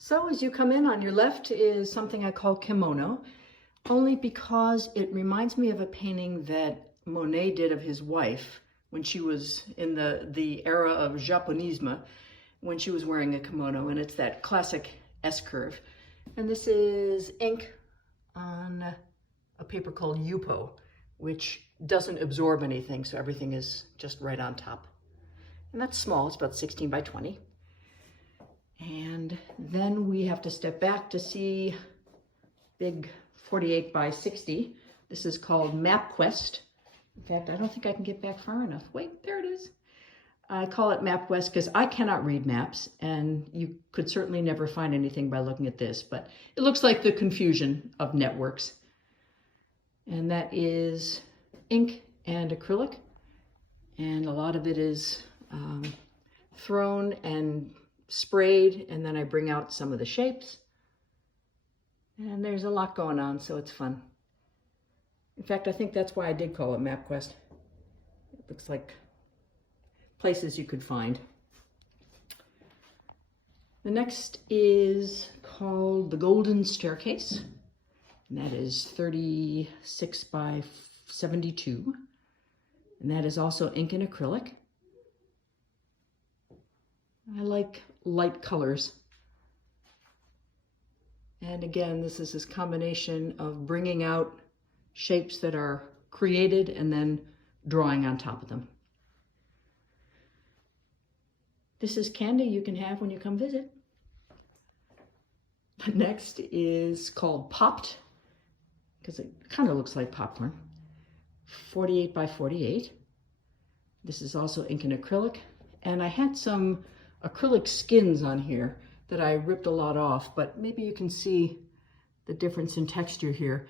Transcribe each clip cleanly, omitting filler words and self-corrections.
So as you come in, on your left is something I call Kimono, only because it reminds me of a painting that Monet did of his wife when she was in the era of Japonisme, when she was wearing a kimono, and it's that classic S-curve. And this is ink on a paper called Yupo, which doesn't absorb anything, so everything is just right on top. And that's small, it's about 16 by 20. And then we have to step back to see big 48 by 60. This is called MapQuest. In fact, I don't think I can get back far enough. Wait, there it is. I call it MapQuest because I cannot read maps, and you could certainly never find anything by looking at this, but it looks like the confusion of networks. And that is ink and acrylic, and a lot of it is thrown and sprayed, and then I bring out some of the shapes. And there's a lot going on, so it's fun. In fact, I think that's why I did call it MapQuest. It looks like places you could find. The next is called The Golden Staircase, and that is 36 by 72. And that is also ink and acrylic. I like light colors. And again, this is this combination of bringing out shapes that are created and then drawing on top of them. This is candy you can have when you come visit. The next is called Popped, because it kind of looks like popcorn. 48 by 48. This is also ink and acrylic. And I had some acrylic skins on here that I ripped a lot off, but maybe you can see the difference in texture here.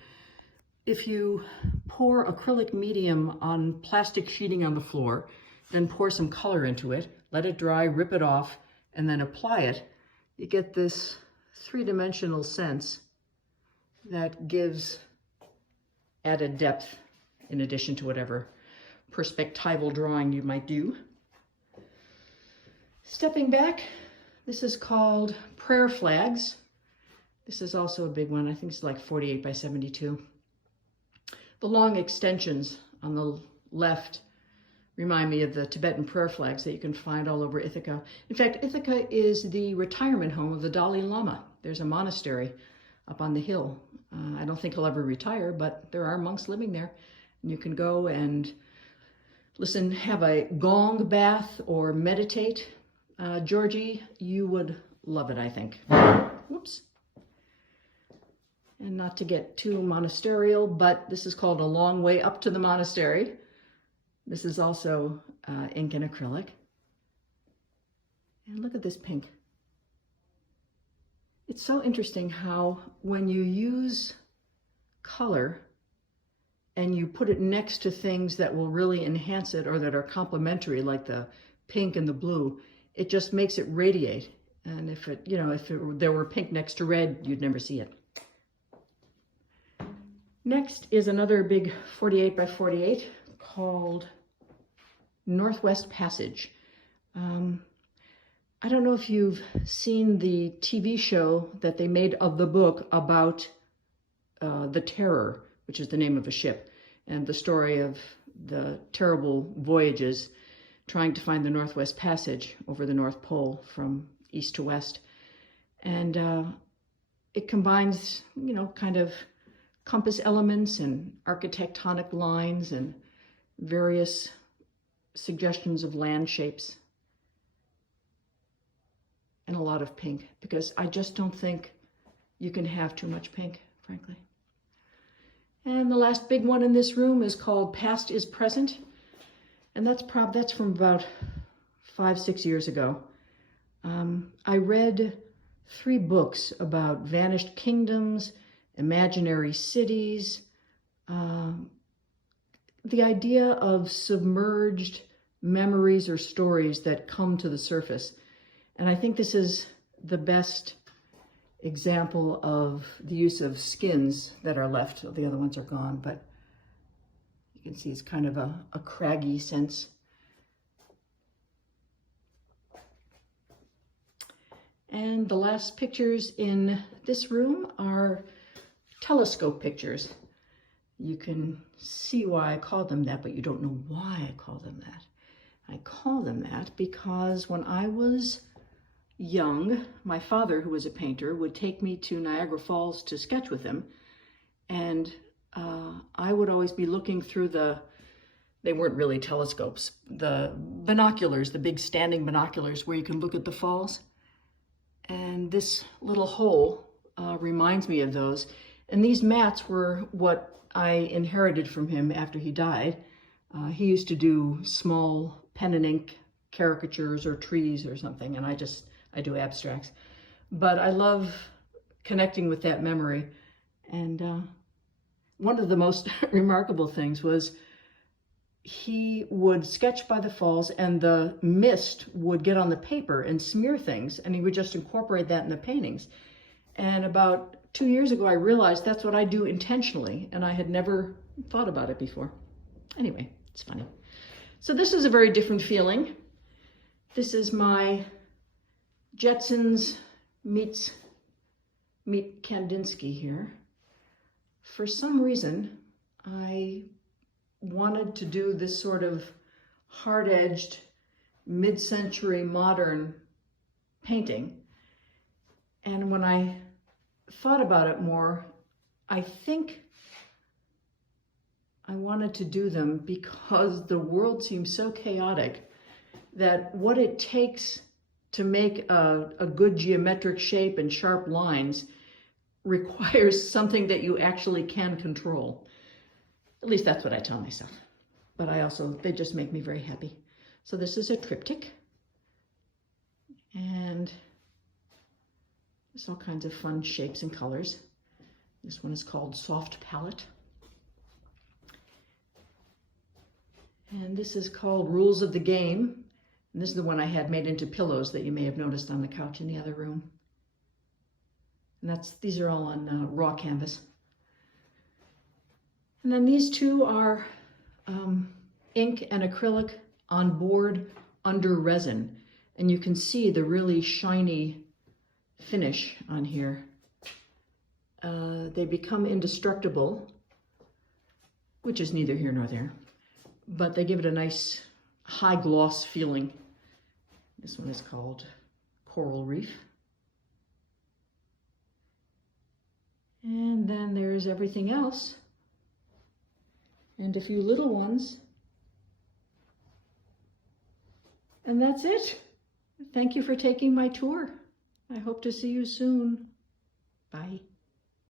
If you pour acrylic medium on plastic sheeting on the floor, then pour some color into it, let it dry, rip it off, and then apply it, you get this three-dimensional sense that gives added depth in addition to whatever perspectival drawing you might do. Stepping back, this is called Prayer Flags. This is also a big one. I think it's like 48 by 72. The long extensions on the left remind me of the Tibetan prayer flags that you can find all over Ithaca. In fact, Ithaca is the retirement home of the Dalai Lama. There's a monastery up on the hill. I don't think he'll ever retire, but there are monks living there. And you can go and listen, have a gong bath or meditate. Georgie, you would love it, I think. Whoops. And not to get too monasterial, but this is called A Long Way Up to the Monastery. This is also ink and acrylic. And look at this pink. It's so interesting how when you use color and you put it next to things that will really enhance it or that are complementary, like the pink and the blue, it just makes it radiate. And if there were pink next to red, you'd never see it. Next is another big 48 by 48 called Northwest Passage. I don't know if you've seen the TV show that they made of the book about the Terror, which is the name of a ship, and the story of the terrible voyages trying to find the Northwest Passage over the North Pole from east to west. And it combines, kind of compass elements and architectonic lines and various suggestions of land shapes. And a lot of pink, because I just don't think you can have too much pink, frankly. And the last big one in this room is called Past is Present. And that's from about 5-6 years ago. I read 3 books about vanished kingdoms, imaginary cities, the idea of submerged memories or stories that come to the surface. And I think this is the best example of the use of skins that are left. The other ones are gone, but you can see it's kind of a craggy sense. And the last pictures in this room are telescope pictures. You can see why I call them that, but you don't know why I call them that. I call them that because when I was young, my father, who was a painter, would take me to Niagara Falls to sketch with him. And I would always be looking through they weren't really telescopes, the binoculars, the big standing binoculars where you can look at the falls. And this little hole reminds me of those. And these mats were what I inherited from him after he died. He used to do small pen and ink caricatures or trees or something, and I do abstracts. But I love connecting with that memory. And one of the most remarkable things was he would sketch by the falls and the mist would get on the paper and smear things, and he would just incorporate that in the paintings. And about 2 years ago, I realized that's what I do intentionally, and I had never thought about it before. Anyway, it's funny. So this is a very different feeling. This is my Jetsons meet Kandinsky here. For some reason, I wanted to do this sort of hard-edged, mid-century modern painting. And when I thought about it more, I think I wanted to do them because the world seems so chaotic that what it takes to make a good geometric shape and sharp lines requires something that you actually can control. At least that's what I tell myself. But they just make me very happy. So this is a triptych. And there's all kinds of fun shapes and colors. This one is called Soft Palette. And this is called Rules of the Game. And this is the one I had made into pillows that you may have noticed on the couch in the other room. And these are all on raw canvas. And then these two are ink and acrylic on board under resin. And you can see the really shiny finish on here. They become indestructible, which is neither here nor there, but they give it a nice high gloss feeling. This one is called Coral Reef. And then there's everything else. And a few little ones. And that's it. Thank you for taking my tour. I hope to see you soon. Bye.